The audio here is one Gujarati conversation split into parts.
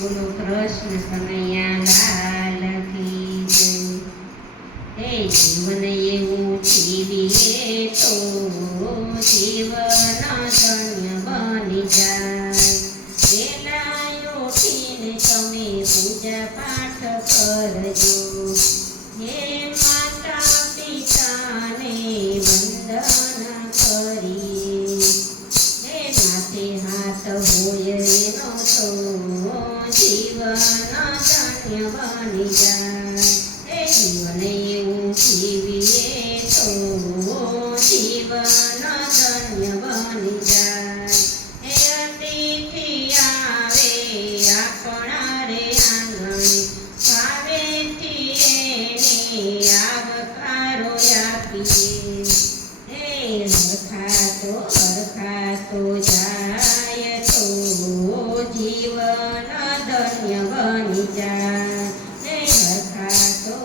બોલો કૃષ્ણ કનૈયા લાલ કી જય. હે જીવન એવું જીવીએ તો જીવન ધન્ય બની જાય. વેલા ઉઠીને તમે પૂજા પાઠ કરજો. હે માતા પિતાને વંદન કરીએ. હે માથે હાથ હોય એનો તો જીવન ધન્ય બની જાય. હે જીવન એવું જીવીએ તો જીવન ધન્ય બની જાય. હે અતિથિ આવે આપણા રે આંગણે ભાવેથી એને આવકારો આપીએ. હે હરખાતો જાય તો જીવન ધન્ય બની જાય. હે હરખાતો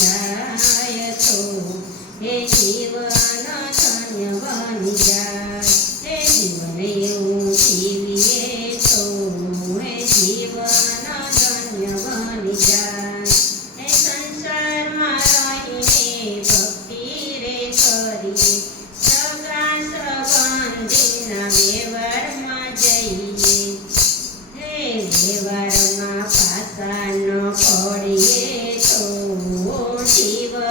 જાય તો હે જીવન ધન્ય બની જાય. હે જીવન એવું જીવીએ તો હે જીવન ધન્ય બની જાય. હે સંસારમાં રહીને ભક્તિ રે કરીએ. સગા સંબંધીના વ્યવહારમાં જઈએ. હે વ્યવહારમાં પાછા ન પડીએ તો જીવન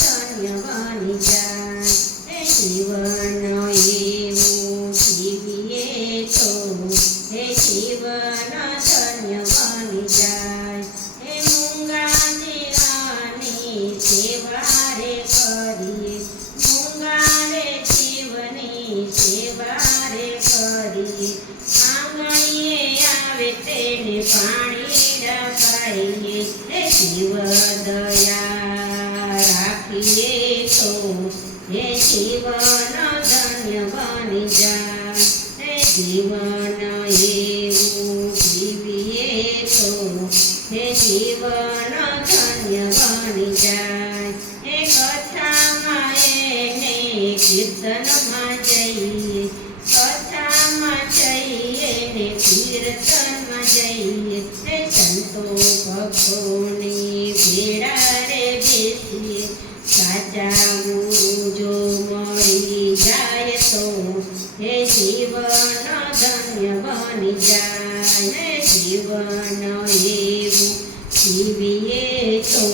ધન્ય બની જાય. હે જીવન એવું જીવીએ તો હે જીવન ધન્ય બની જાય. હે મૂંગા જીવની સેવા રે કરીએ. મૂંગા રે જીવની સેવા રે કરીએ. આંગણીએ આવે તેને પાણી ડપાઈએ. હે જીવ દયા રાખીએ તો હે જીવન ધન્ય બની જાય. હે જીવન એવું જીવીએ તો હે જીવન ધન્ય બની જાય. હે કથામાં એને કીર્તનમાં જઈએ. કથામાં જઈએ ને કીર્તનમાં જઈએ. હે સંતો ભક્તોની ભેળા રે બેસીએ. સાચા ગુરુ જો મળી જાય તો હે જીવન ધન્ય બની જાય. હે જીવન એવું જીવીએ તો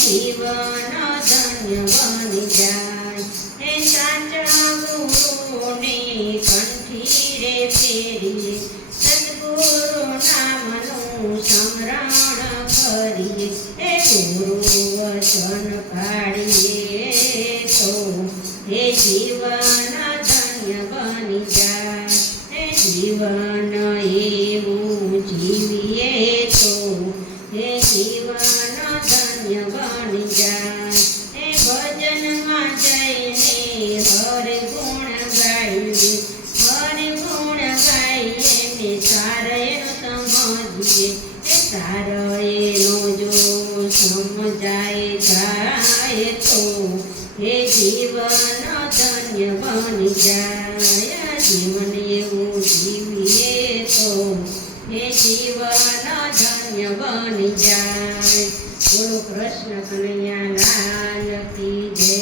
જીવન ધન્ય બની જાય. હે સાચા ગુરુની કંઠી રે ફેરીએ. સદગુરુ નામનું સ્મરણ કરીએ. હે ગુરુ વચન પાડીએ તો હે જીવન ધન્ય બની જાય. હે જીવન એવું જીવીએ તો હે જીવન ધન્ય બની જાય. હે ભજનમાં જઈને હર ગુણ ગાઈએ. હર ગુણ ગાઈએ ને સાર એનો સમજીએ. હે સાર એનો જો સમજાય જાય તો હે જીવન ધન્ય બની જાય. જીવન એવું જીવીએ તો હે જીવન ધન્ય બની જાય. બોલો કૃષ્ણ કનૈયા